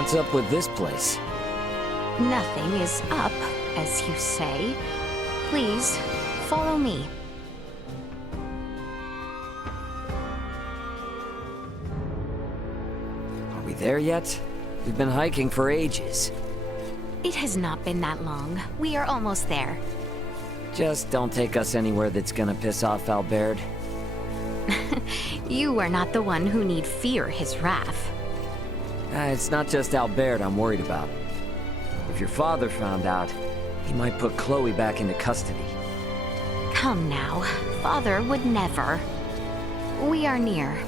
What's up with this place? Nothing is up, as you say. Please, follow me. Are we there yet? We've been hiking for ages. It has not been that long. We are almost there. Just don't take us anywhere that's gonna piss off Albert. You are not the one who need fear his wrath. It's not just Albert I'm worried about. If your father found out, he might put Chloe back into custody. Come now. Father would never. We are near.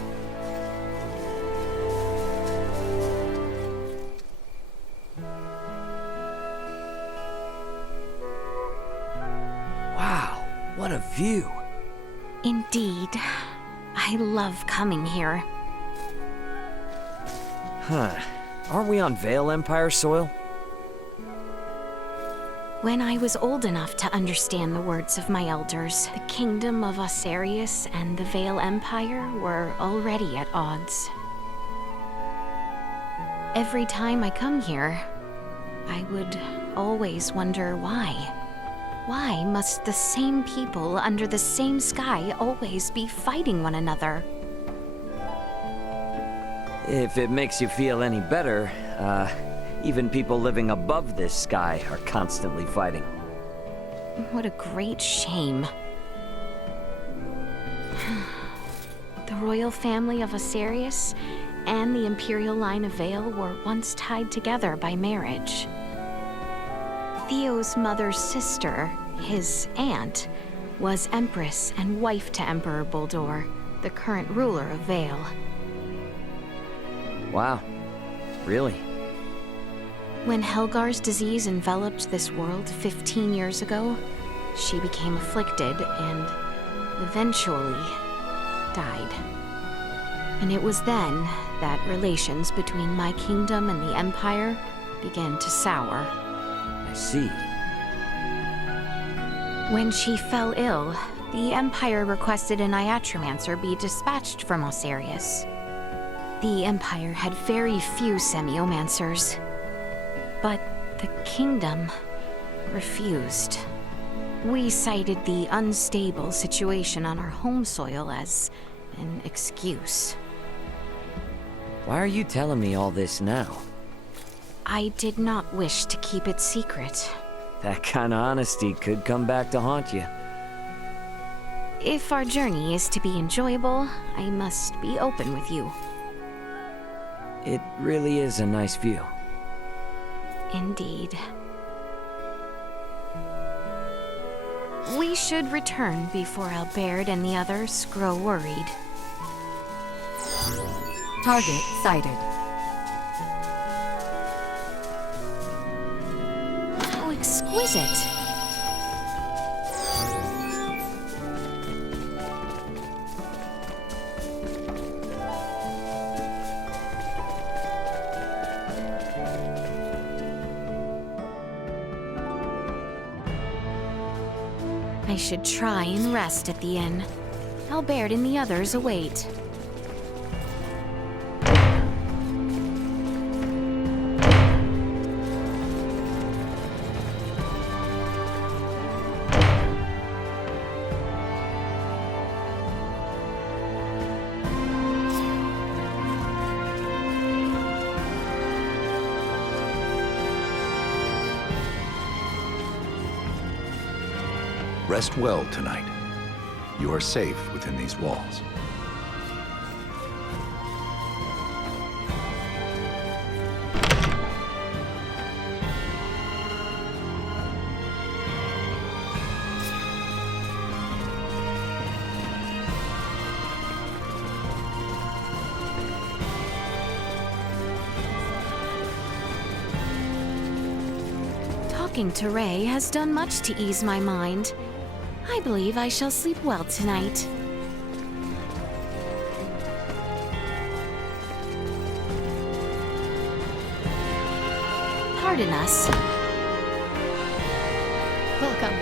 Wow, what a view. Indeed. I love coming here. Huh. Aren't we on Vale Empire soil? When I was old enough to understand the words of my elders, the kingdom of Osarius and the Vale Empire were already at odds. Every time I come here, I would always wonder why. Why must the same people under the same sky always be fighting one another? If it makes you feel any better, even people living above this sky are constantly fighting. What a great shame. The royal family of Osarius and the imperial line of Vale were once tied together by marriage. Theo's mother's sister, his aunt, was Empress and wife to Emperor Boldor, the current ruler of Vale. Wow. Really? When Helgar's disease enveloped this world 15 years ago, she became afflicted and eventually died. And it was then that relations between my kingdom and the Empire began to sour. I see. When she fell ill, the Empire requested an Iatromancer be dispatched from Osarius. The Empire had very few Semiomancers, but the kingdom refused. We cited the unstable situation on our home soil as an excuse. Why are you telling me all this now? I did not wish to keep it secret. That kind of honesty could come back to haunt you. If our journey is to be enjoyable, I must be open with you. It really is a nice view. Indeed. We should return before Albert and the others grow worried. Target sighted. How exquisite! I should try and rest at the inn. Albert and the others await. Rest well tonight. You are safe within these walls. Talking to Ray has done much to ease my mind. I believe I shall sleep well tonight. Pardon us. Welcome.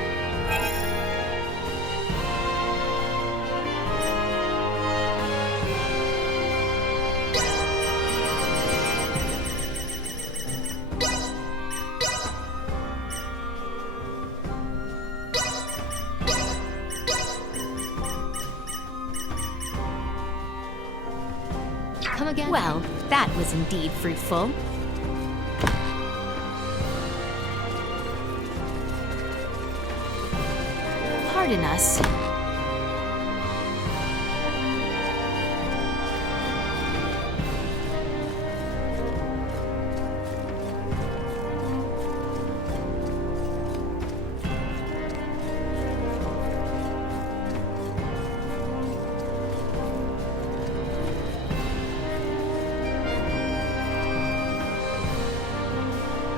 again? Well, that was indeed fruitful. Pardon us.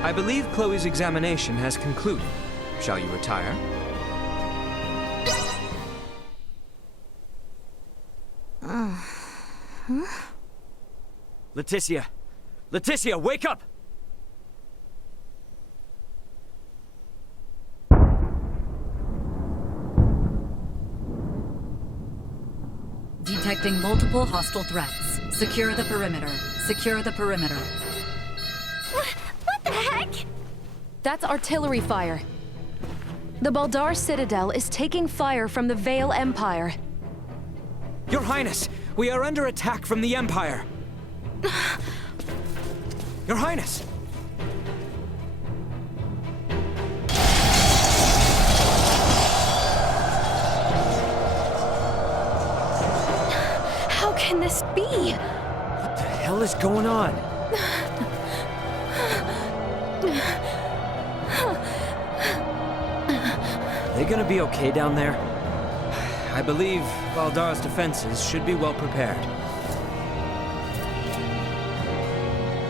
I believe Chloe's examination has concluded. Shall you retire? Leticia! Leticia, wake up! Detecting multiple hostile threats. Secure the perimeter. Secure the perimeter. What the heck? That's artillery fire. The Baldar Citadel is taking fire from the Vale Empire. Your Highness, we are under attack from the Empire. Your Highness! How can this be? What the hell is going on? Are they gonna be okay down there? I believe Baldar's defenses should be well prepared.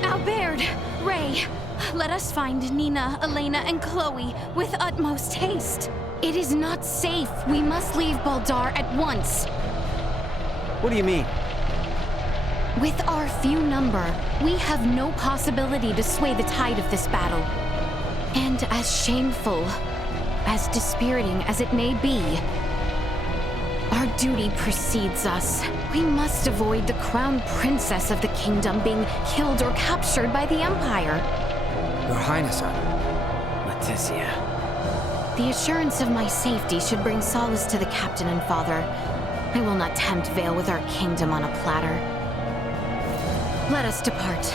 Albert! Ray! Let us find Nina, Elena, and Chloe with utmost haste. It is not safe. We must leave Baldar at once. What do you mean? With our few number, we have no possibility to sway the tide of this battle. And as shameful, as dispiriting as it may be, our duty precedes us. We must avoid the crown princess of the kingdom being killed or captured by the Empire. Your Highness, Leticia. The assurance of my safety should bring solace to the captain and father. I will not tempt Vale with our kingdom on a platter. Let us depart.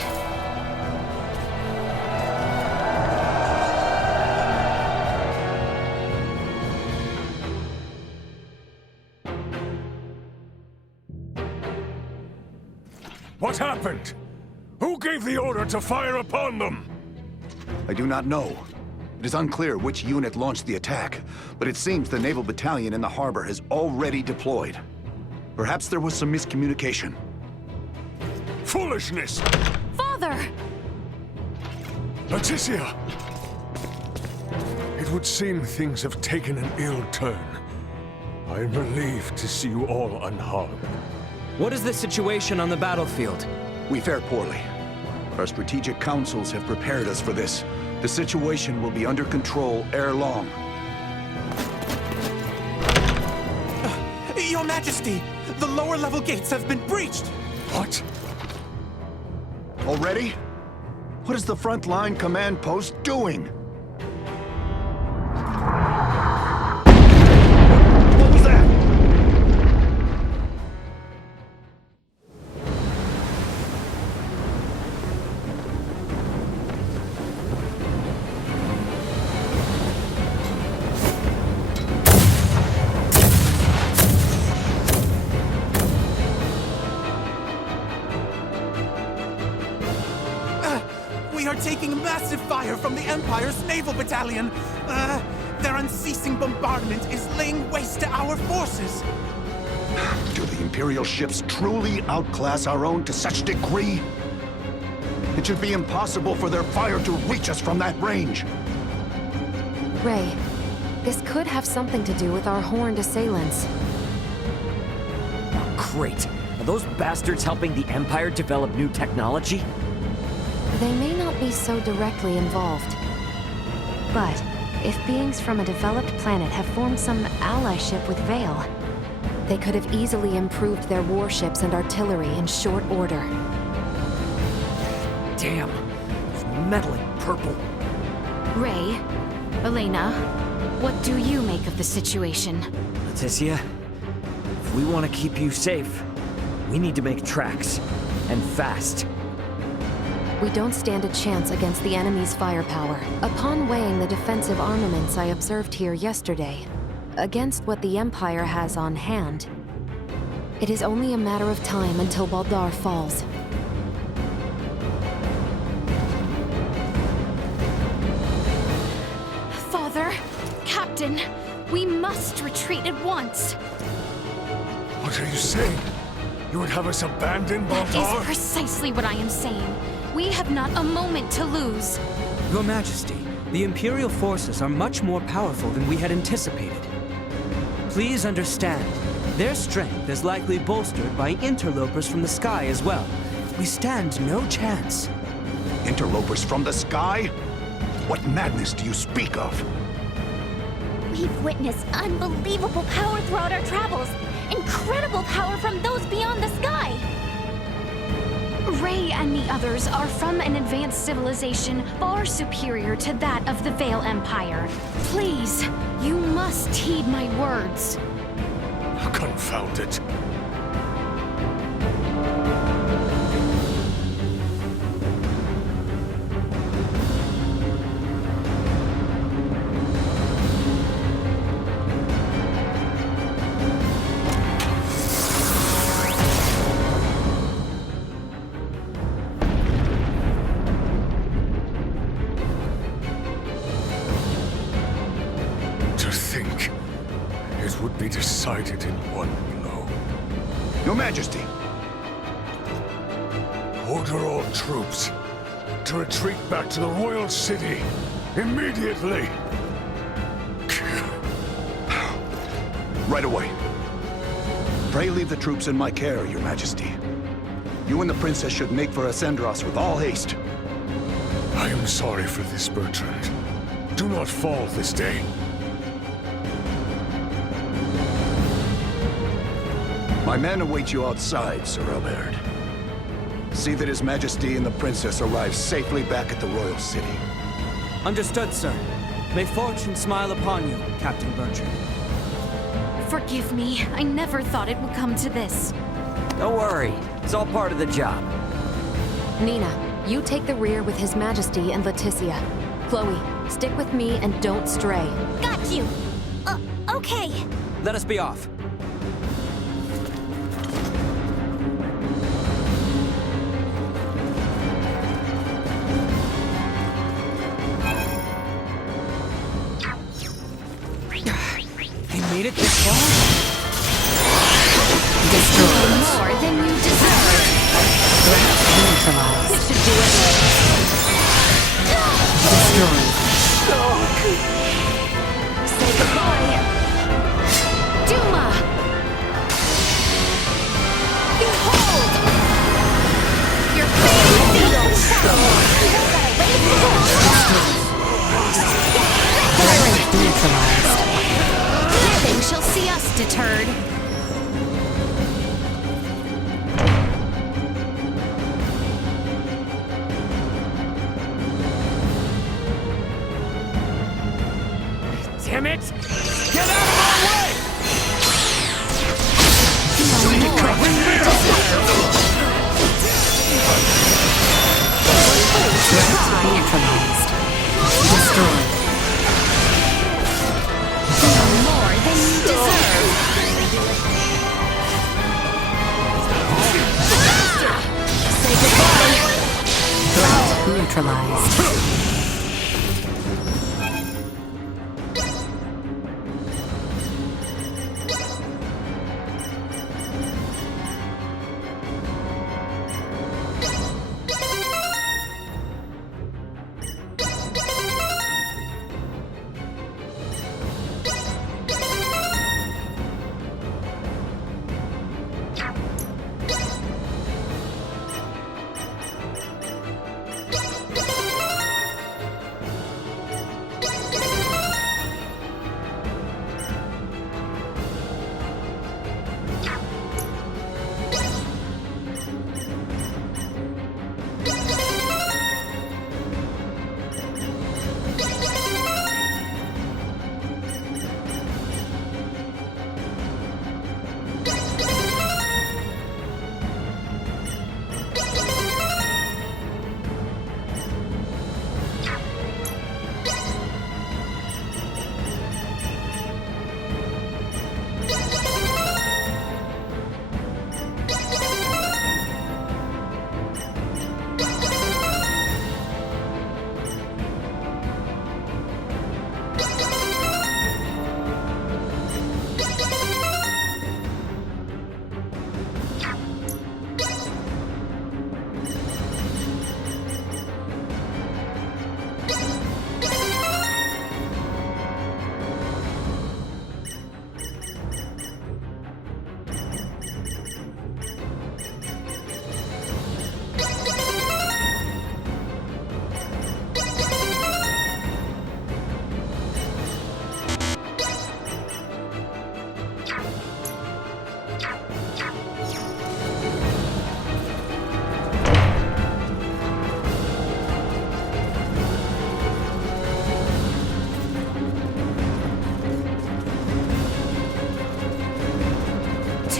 What happened? Who gave the order to fire upon them? I do not know. It is unclear which unit launched the attack, but it seems the naval battalion in the harbor has already deployed. Perhaps there was some miscommunication. Foolishness! Father! Leticia! It would seem things have taken an ill turn. I am relieved to see you all unharmed. what is the situation on the battlefield? We fare poorly. Our strategic councils have prepared us for this. The situation will be under control ere long. Your Majesty, the lower level gates have been breached! What? Already? What is the frontline command post doing? What was that? We are taking massive fire from the Empire's naval battalion. Their unceasing bombardment is laying waste to our forces. Do the Imperial ships truly outclass our own to such degree? It should be impossible for their fire to reach us from that range. Ray, this could have something to do with our horned assailants. Great. Are those bastards helping the Empire develop new technology? They may not be so directly involved. But if beings from a developed planet have formed some allyship with Vale, they could have easily improved their warships and artillery in short order. Damn. It's meddling purple. Ray, Elena, what do you make of the situation? Leticia, if we want to keep you safe, we need to make tracks. and fast. We don't stand a chance against the enemy's firepower. Upon weighing the defensive armaments I observed here yesterday, against what the Empire has on hand, it is only a matter of time until Baldar falls. Father, Captain, we must retreat at once. What are you saying? You would have us abandon That is Baldar? precisely what I am saying. We have not a moment to lose. Your Majesty, the Imperial forces are much more powerful than we had anticipated. Please understand, their strength is likely bolstered by interlopers from the sky as well. We stand no chance. Interlopers from the sky? What madness do you speak of? We've witnessed unbelievable power throughout our travels. Incredible power from those beyond the sky. Rey and the others are from an advanced civilization far superior to that of the Vale Empire. Please, you must heed my words. Confound it. To think it would be decided in one blow. Your Majesty! Order all troops to retreat back to the royal city immediately. Right away. Pray leave the troops in my care, Your Majesty. You and the Princess should make for Ascendros with all haste. I am sorry for this, Bertrand. Do not fall this day. My men await you outside, Sir Albert. See that His Majesty and the Princess arrive safely back at the royal city. Understood, sir. May fortune smile upon you, Captain Bertrand. Forgive me, I never thought it would come to this. Don't worry, it's all part of the job. Nina, you take the rear with His Majesty and Leticia. Chloe, stick with me and don't stray. Got you. Okay. Let us be off. Made it this far? More than you deserve. Neutralized. It should do it. Destroyed. Say goodbye. Duma! Behold! Your favorite Tyrant neutralized. Nothing shall see us deterred. Damn it! Get out of our way! Neutralized. Destroyed. More than you deserve. Say goodbye. Threat neutralized.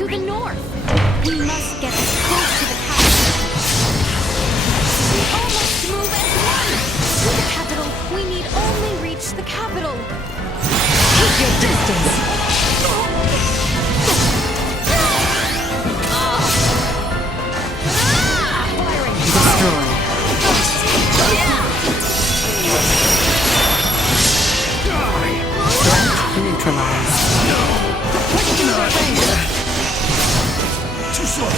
to the north. We must get as close to the capital. We all must move as one! To the capital! We need only reach the capital! Keep your distance! Destroy. Threat neutralized. Too slow.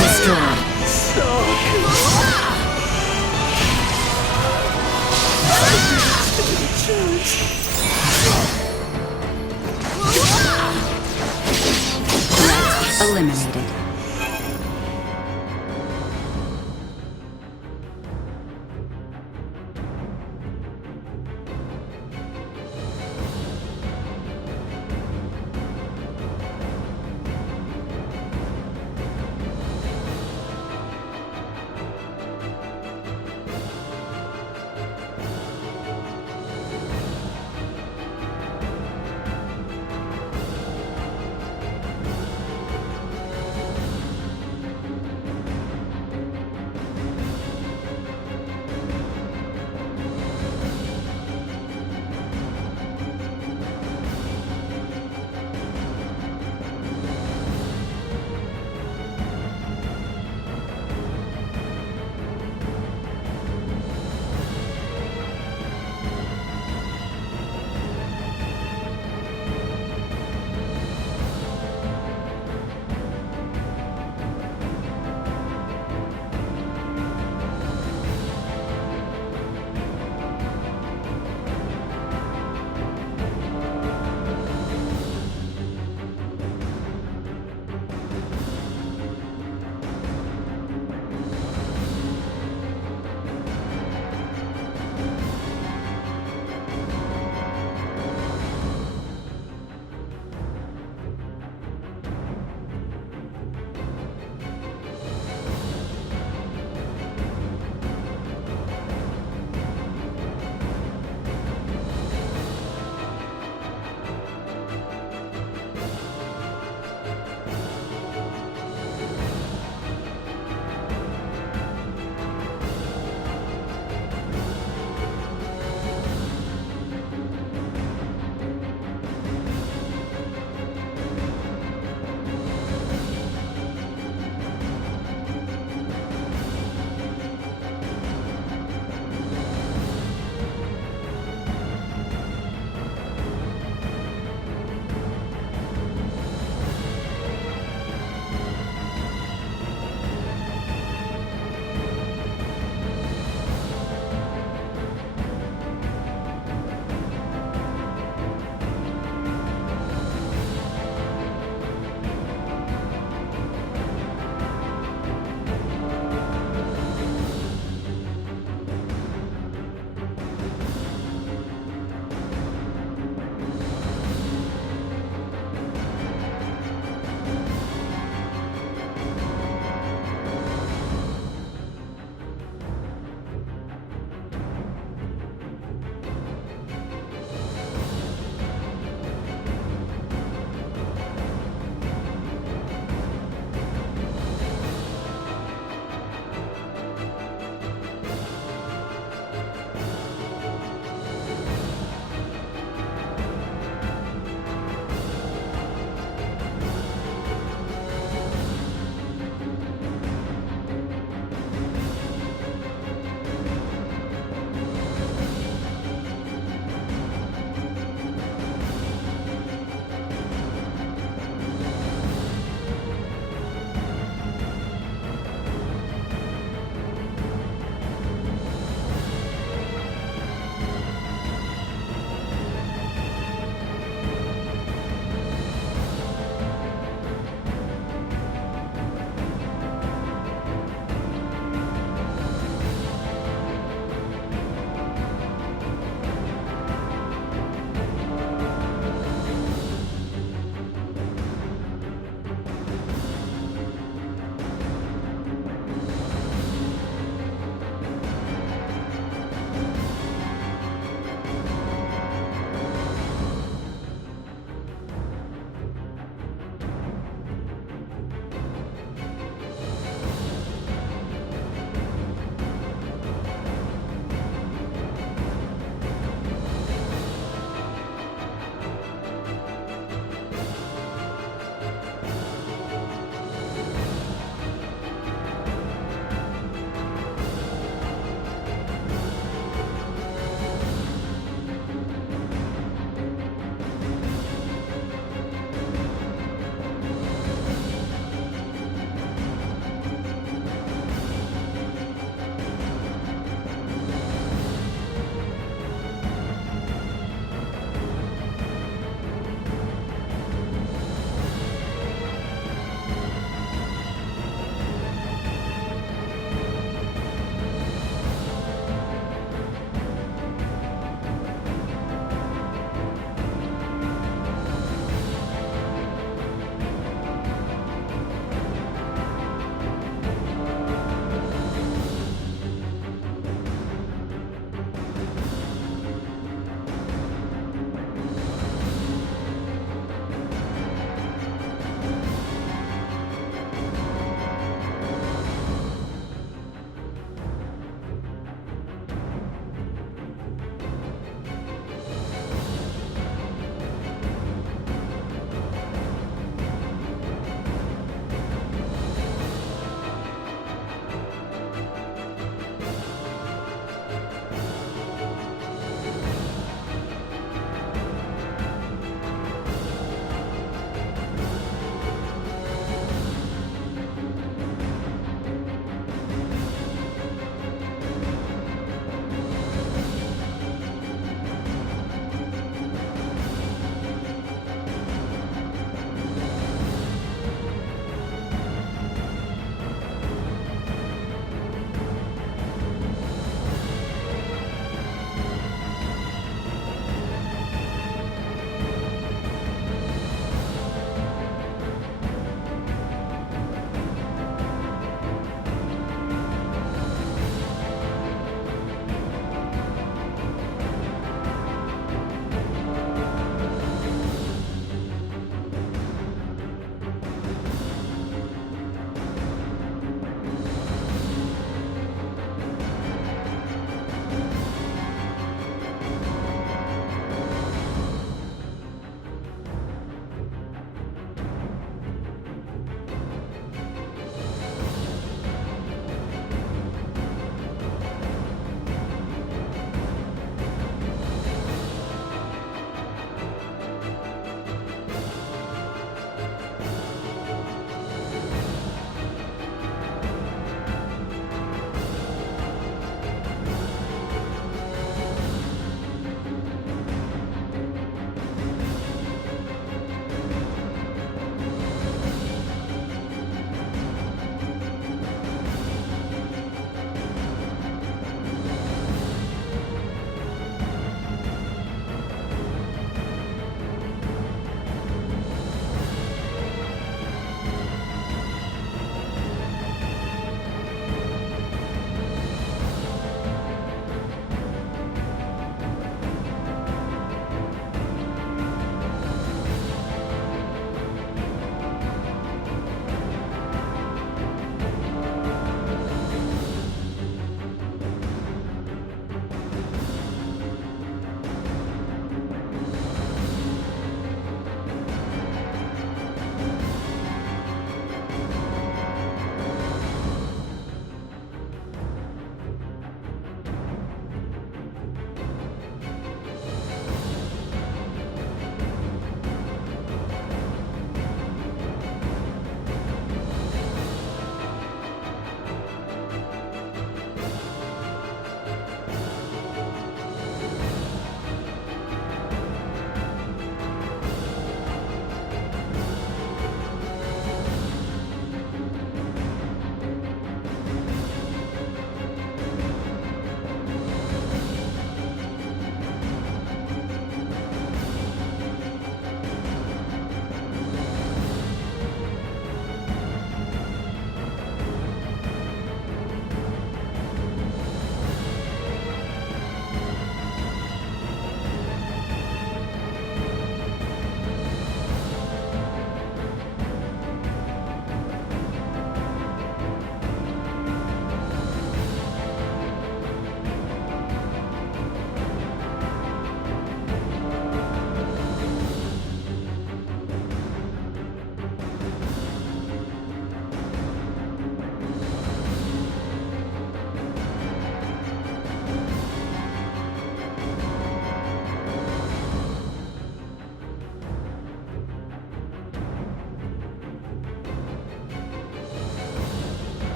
Destroy. Threat eliminated.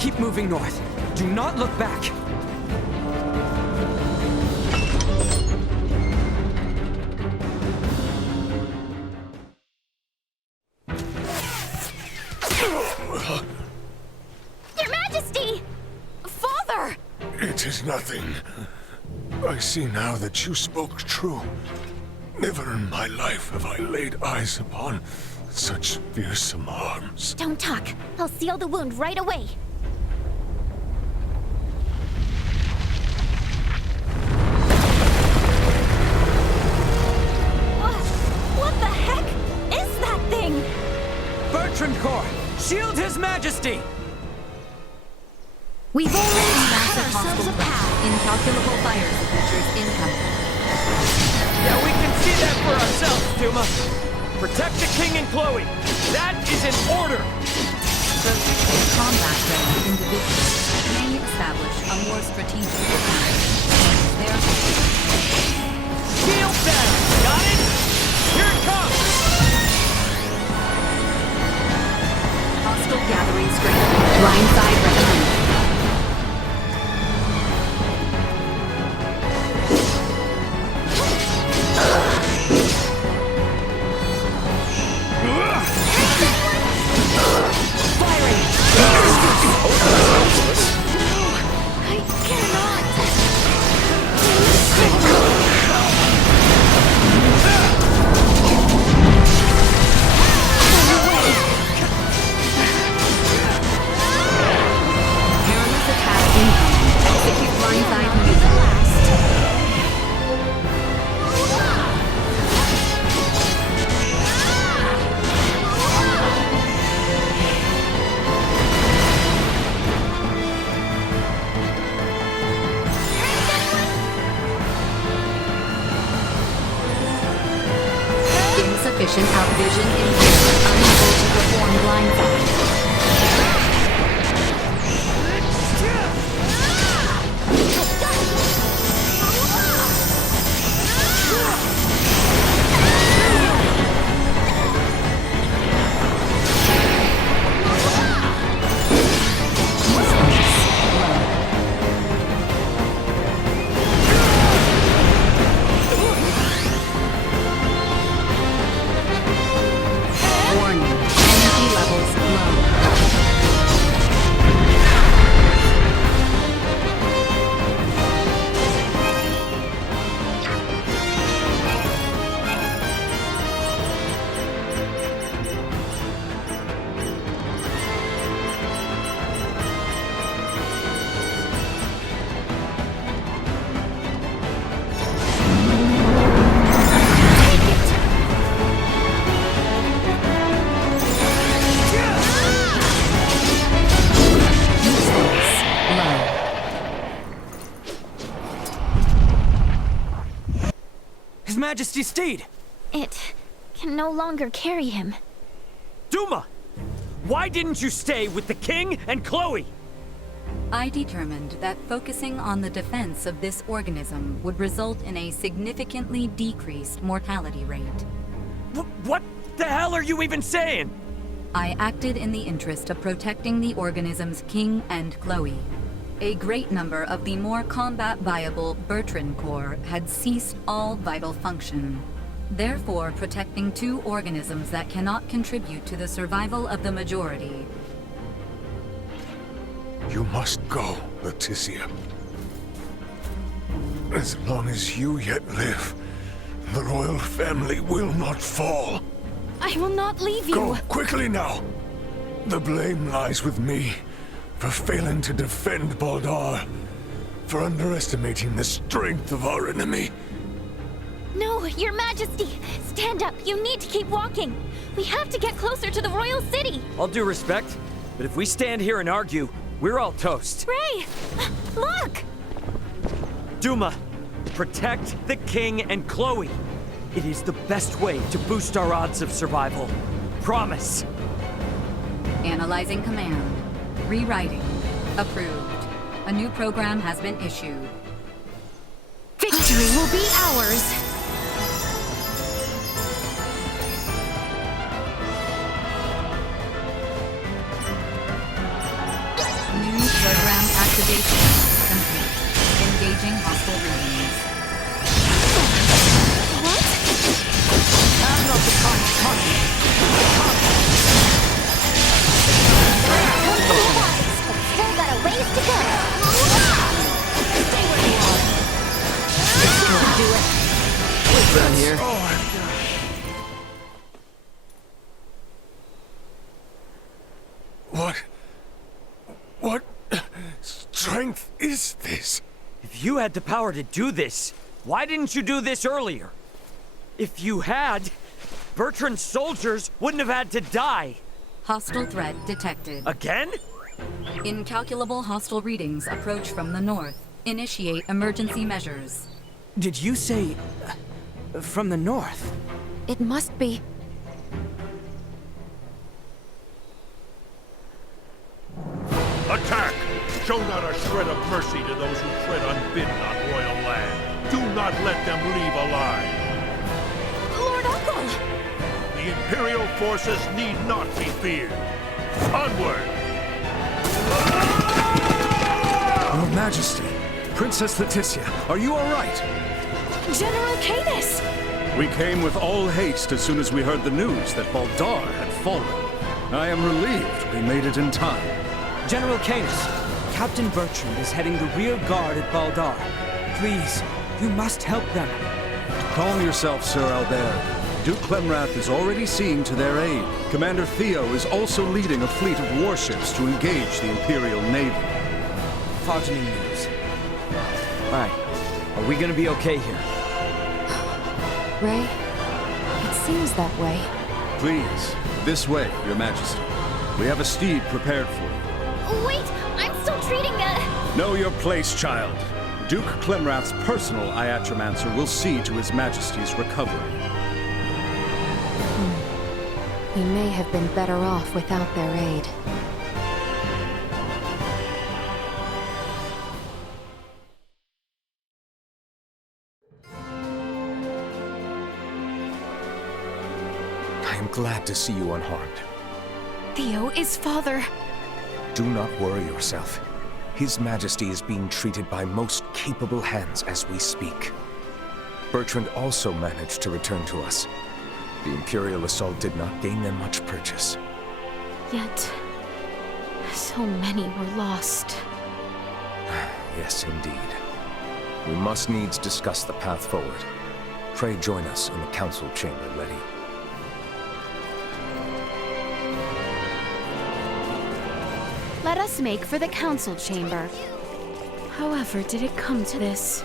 Keep moving north. Do not look back. Your Majesty! Father! It is nothing. I see now that you spoke true. Never in my life have I laid eyes upon such fearsome arms. Don't talk. I'll seal the wound right away. What the heck is that thing? Bertrand Corps, shield His Majesty! We've already massive hostile threat. Incalculable fire signatures incoming. Yeah, we can see that for ourselves, Duma. Protect the king and Chloe. That is an order. Protecting combat ready individuals may establish a more strategic defense. Therefore, Shield down. Got it? Here it comes. hostile gathering strength. Blindside recommended. Insufficient outvision impaired, unable to perform blindside. Warning, energy levels low. His Majesty's steed. It can no longer carry him. Duma! Why didn't you stay with the king and Chloe? I determined that focusing on the defense of this organism would result in a significantly decreased mortality rate. What the hell are you even saying? I acted in the interest of protecting the organism's king and Chloe. A great number of the more combat-viable Bertrand Corps had ceased all vital function. Therefore, protecting two organisms that cannot contribute to the survival of the majority. You must go, Leticia. As long as you yet live, the royal family will not fall. I will not leave you. Go, quickly now! The blame lies with me for failing to defend Baldar, for underestimating the strength of our enemy. No, Your Majesty! Stand up! You need to keep walking! We have to get closer to the royal city! All due respect, but if we stand here and argue, we're all toast. Ray! Look! Duma, protect the king and Chloe. It is the best way to boost our odds of survival. Promise. Analyzing command. Rewriting. Approved. A new program has been issued. Victory will be ours! New Navigation complete. Engaging hostile readings. What? Admiral Picard's coming. Still got a ways to go. Stay where you are. Do it. What's down here? What strength is this? If you had the power to do this, why didn't you do this earlier? If you had, Bertrand's soldiers wouldn't have had to die. Hostile threat detected. Again? Incalculable hostile readings approach from the north. Initiate emergency measures. Did you say... from the north? It must be... Attack! Show not a shred of mercy to those who tread unbidden on royal land. Do not let them leave alive. Lord Uncle! The Imperial forces need not be feared. Onward! Your Majesty, Princess Leticia, are you all right? General Canis! We came with all haste as soon as we heard the news that Baldar had fallen. I am relieved we made it in time. General Canis, Captain Bertrand is heading the rear guard at Baldar. Please, you must help them. Calm yourself, Sir Albert. Duke Clemrath is already seeing to their aid. Commander Theo is also leading a fleet of warships to engage the Imperial Navy. Heartening news. Right. Are we gonna be okay here? Ray? It seems that way. Please, this way, Your Majesty. We have a steed prepared for you. Wait, I'm still treating Know your place, child. Duke Clemrath's personal Iatromancer will see to His Majesty's recovery. We may have been better off without their aid. I am glad to see you unharmed. Theo is father. Do not worry yourself. His Majesty is being treated by most capable hands as we speak. Bertrand also managed to return to us. The Imperial assault did not gain them much purchase. Yet, so many were lost. Yes, indeed. We must needs discuss the path forward. Pray join us in the council chamber, Letty. Let us make for the council chamber. However did it come to this?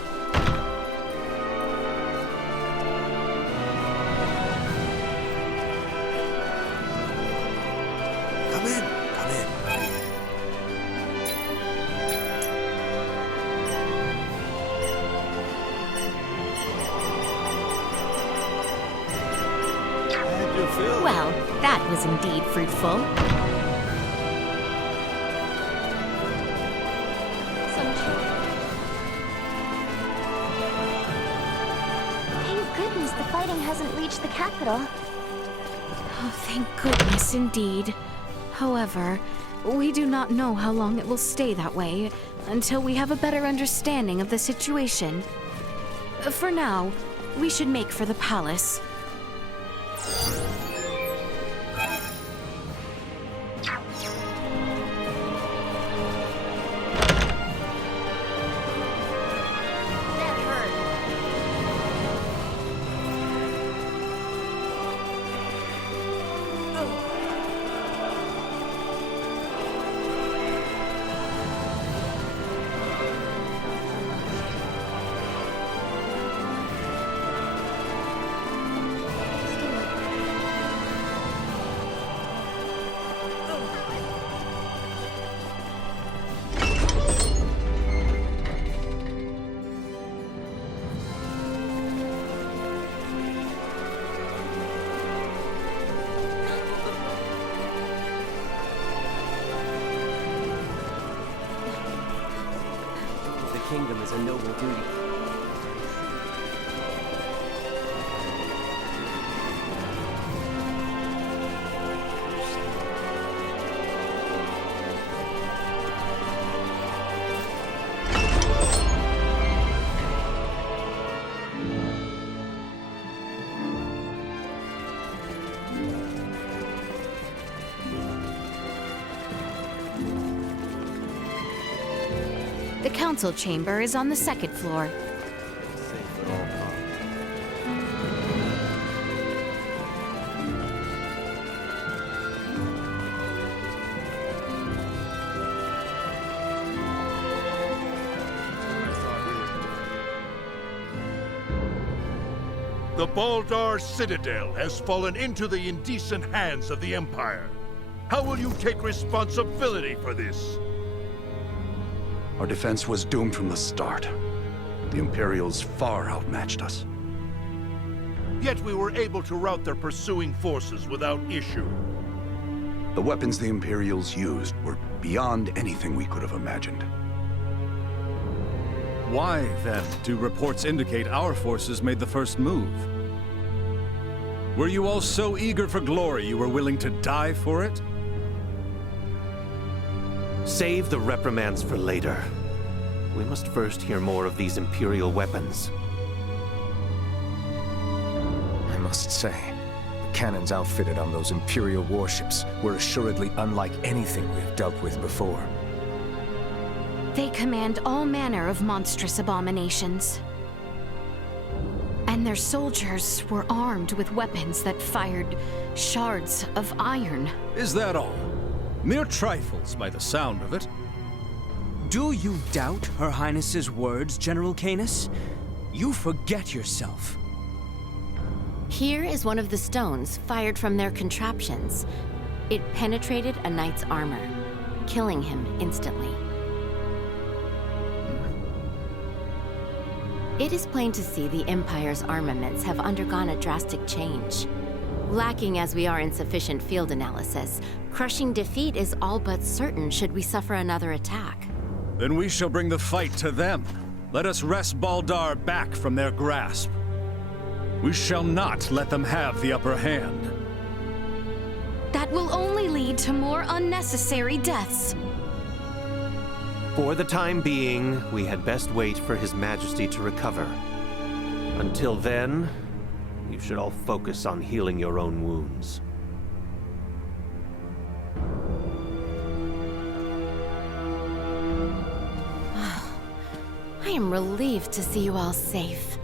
Come in, come in. Well, that was indeed fruitful. Thank goodness the fighting hasn't reached the capital. Oh, thank goodness indeed. However, we do not know how long it will stay that way until we have a better understanding of the situation. For now, we should make for the palace. Kingdom is a noble duty. The council chamber is on the second floor. The Baldar Citadel has fallen into the indecent hands of the Empire. How will you take responsibility for this? Our defense was doomed from the start. The Imperials far outmatched us. Yet we were able to rout their pursuing forces without issue. The weapons the Imperials used were beyond anything we could have imagined. Why, then, do reports indicate our forces made the first move? Were you all so eager for glory you were willing to die for it? Save the reprimands for later. We must first hear more of these Imperial weapons. I must say, the cannons outfitted on those Imperial warships were assuredly unlike anything we've dealt with before. They command all manner of monstrous abominations. And their soldiers were armed with weapons that fired shards of iron. Is that all? Mere trifles by the sound of it. Do you doubt Her Highness's words, General Canis? You forget yourself. Here is one of the stones fired from their contraptions. It penetrated a knight's armor, killing him instantly. It is plain to see the Empire's armaments have undergone a drastic change. Lacking as we are in sufficient field analysis, crushing defeat is all but certain should we suffer another attack. Then we shall bring the fight to them. Let us wrest Baldar back from their grasp. We shall not let them have the upper hand. That will only lead to more unnecessary deaths. For the time being, we had best wait for His Majesty to recover. Until then, you should all focus on healing your own wounds. I am relieved to see you all safe.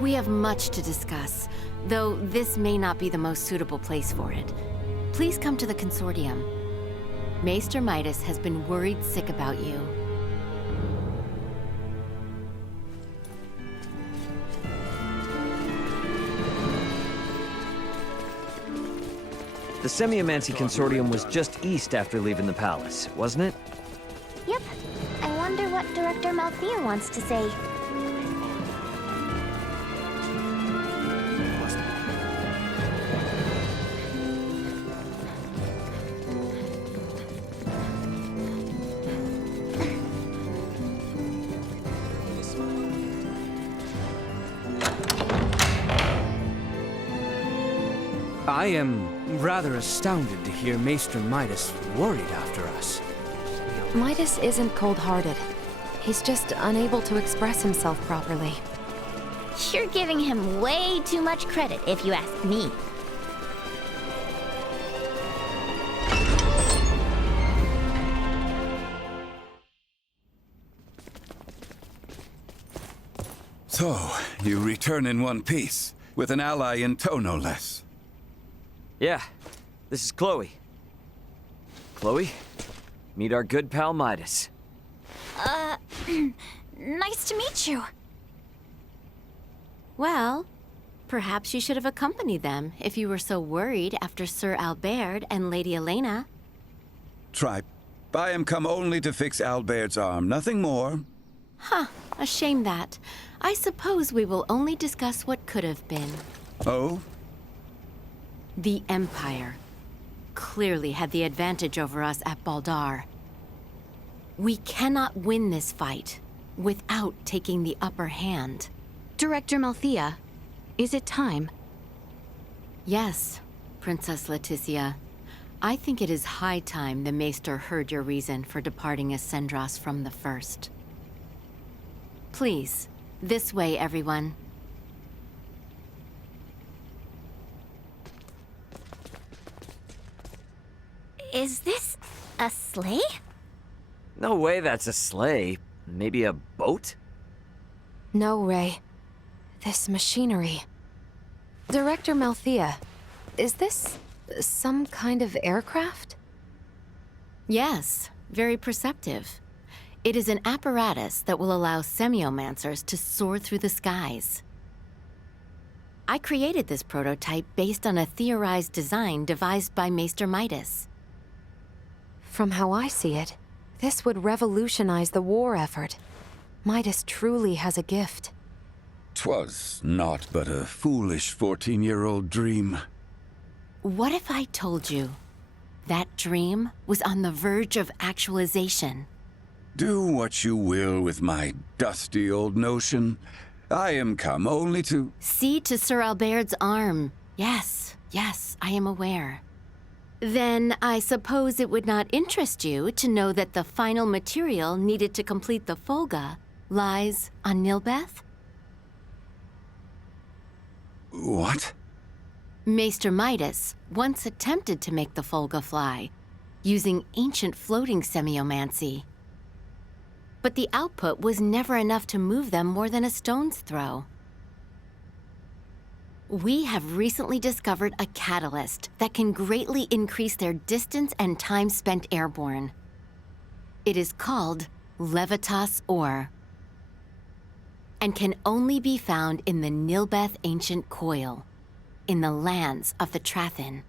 We have much to discuss, though this may not be the most suitable place for it. Please come to the Consortium. Maester Midas has been worried sick about you. The Semiomancy Consortium was just east after leaving the palace, wasn't it? Yep. I wonder what Director Malthea wants to say. I am rather astounded to hear Maester Midas worried after us. Midas isn't cold-hearted. He's just unable to express himself properly. You're giving him way too much credit, if you ask me. So, you return in one piece, with an ally in tow, no less. Yeah, this is Chloe. Chloe, meet our good pal Midas. Nice to meet you. Well, perhaps you should have accompanied them if you were so worried after Sir Albert and Lady Elena. Tripe, I am come only to fix Albert's arm, nothing more. Huh, a shame that. I suppose we will only discuss what could have been. Oh? The Empire clearly had the advantage over us at Baldar. We cannot win this fight without taking the upper hand. Director Malthea, is it time? Yes, Princess Leticia. I think it is high time the Maester heard your reason for departing Ascendros from the first. Please, this way, everyone. Is this a sleigh? No way that's a sleigh. Maybe a boat? No, Ray. This machinery. Director Malthea, is this some kind of aircraft? Yes, very perceptive. It is an apparatus that will allow semiomancers to soar through the skies. I created this prototype based on a theorized design devised by Maester Midas. From how I see it, this would revolutionize the war effort. Midas truly has a gift. 'Twas naught but a foolish 14-year-old dream. What if I told you that dream was on the verge of actualization? Do what you will with my dusty old notion. I am come only to... See to Sir Albert's arm. Yes, I am aware. Then I suppose it would not interest you to know that the final material needed to complete the Folga lies on Nilbeth? What? Maester Midas once attempted to make the Folga fly, using ancient floating semiomancy. But the output was never enough to move them more than a stone's throw. We have recently discovered a catalyst that can greatly increase their distance and time spent airborne. It is called Levitas ore, and can only be found in the Nilbeth Ancient Coil, in the lands of the Trathin.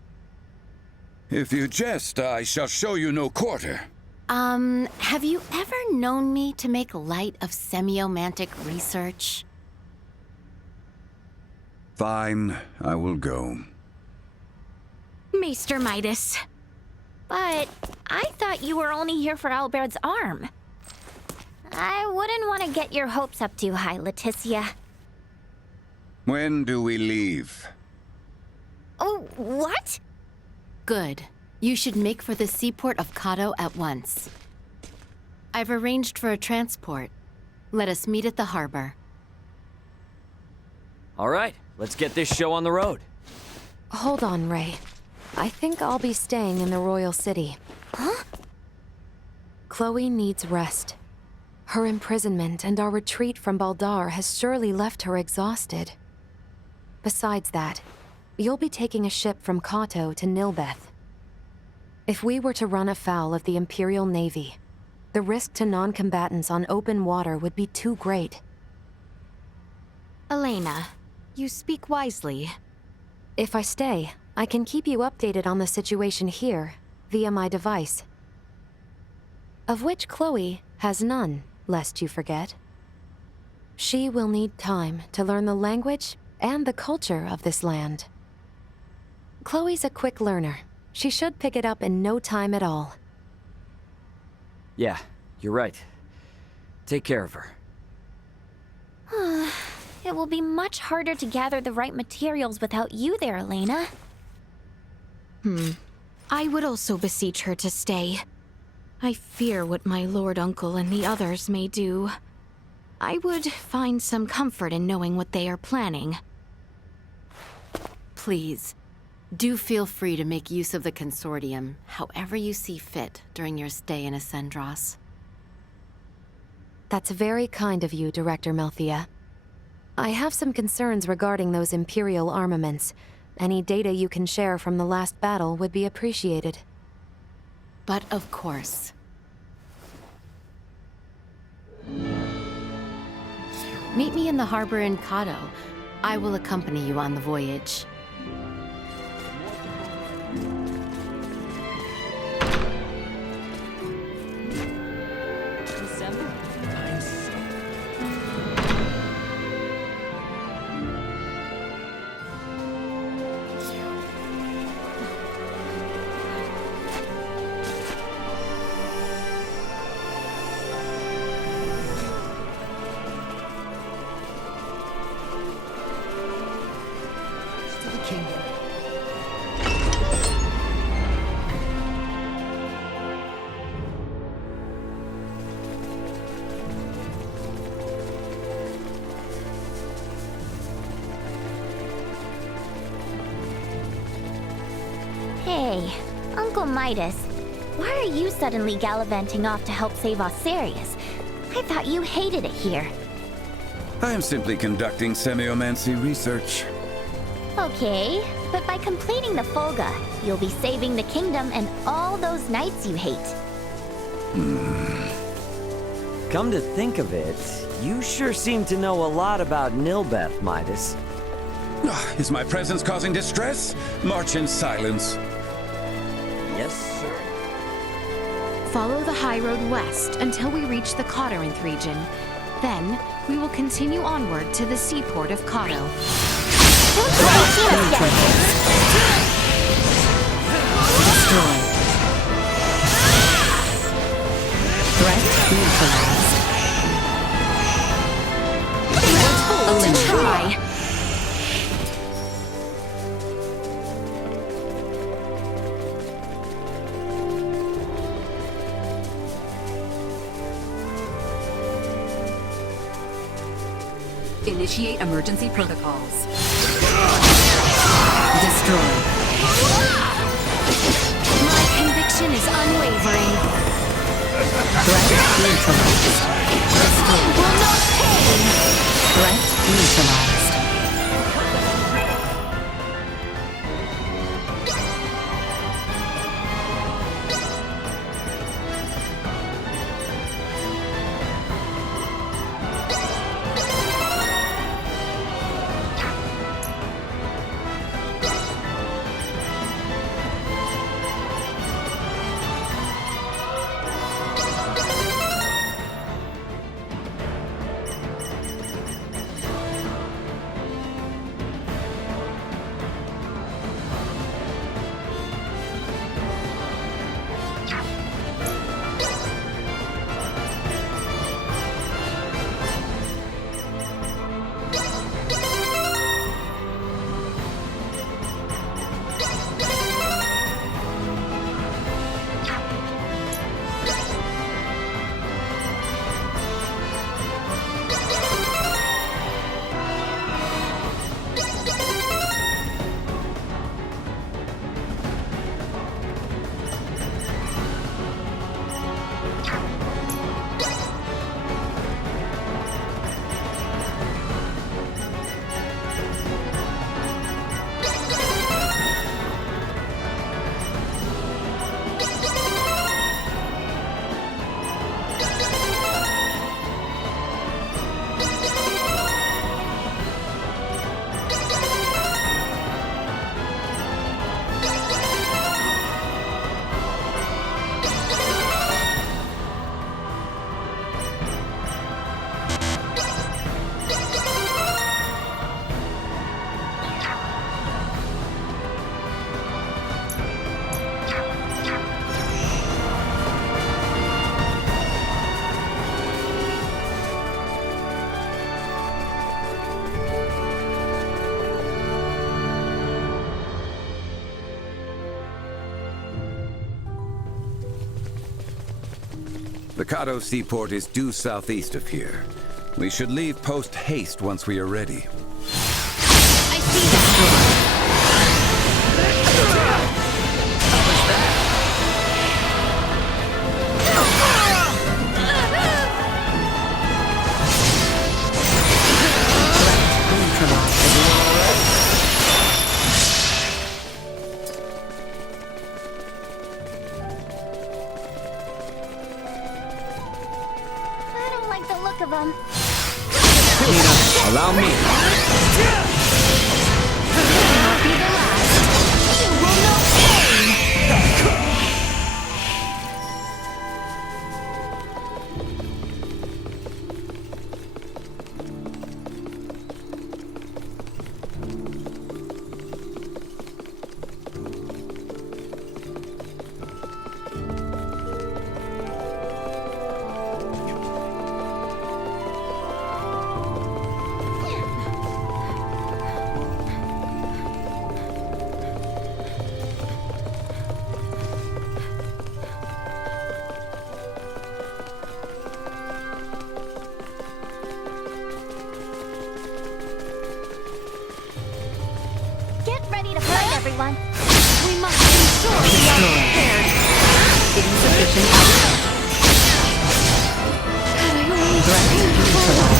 If you jest, I shall show you no quarter. Have you ever known me to make light of semiomantic research? Fine, I will go. Maester Midas. But I thought you were only here for Albert's arm. I wouldn't want to get your hopes up too high, Leticia. When do we leave? Oh, what? Good. You should make for the seaport of Kato at once. I've arranged for a transport. Let us meet at the harbor. All right, let's get this show on the road. Hold on, Ray. I think I'll be staying in the Royal City. Huh? Chloe needs rest. Her imprisonment and our retreat from Baldar has surely left her exhausted. Besides that, you'll be taking a ship from Kato to Nilbeth. If we were to run afoul of the Imperial Navy, the risk to non-combatants on open water would be too great. Elena, you speak wisely. If I stay, I can keep you updated on the situation here, via my device. Of which Chloe has none, lest you forget. She will need time to learn the language and the culture of this land. Chloe's a quick learner. She should pick it up in no time at all. Yeah, you're right. Take care of her. It will be much harder to gather the right materials without you there, Elena. I would also beseech her to stay. I fear what my lord uncle and the others may do. I would find some comfort in knowing what they are planning. Please, do feel free to make use of the Consortium, however you see fit during your stay in Ascendros. That's very kind of you, Director Malthea. I have some concerns regarding those Imperial armaments. Any data you can share from the last battle would be appreciated. But of course. Meet me in the harbor in Kato. I will accompany you on the voyage. Hey, Uncle Midas. Why are you suddenly gallivanting off to help save Osirius? I thought you hated it here. I am simply conducting semiomancy research. Okay, but by completing the Folga, you'll be saving the kingdom and all those knights you hate. Come to think of it, you sure seem to know a lot about Nilbeth, Midas. Is my presence causing distress? March in silence. Yes, sir. Follow the high road west until we reach the Codorinth region. Then, we will continue onward to the seaport of Cado. Destroy. Threat neutralized. To try. Initiate emergency protocols. Destroy. My conviction is unwavering. Threat neutralized. Will not pain. Threat neutralized. The Cado seaport is due southeast of here. We should leave post haste once we are ready. I see that. I don't like the look of them. Allow me. Not be the last. You will know pain. Get ready to fight, everyone. We must ensure we are prepared. Insufficient output. Threat neutralized.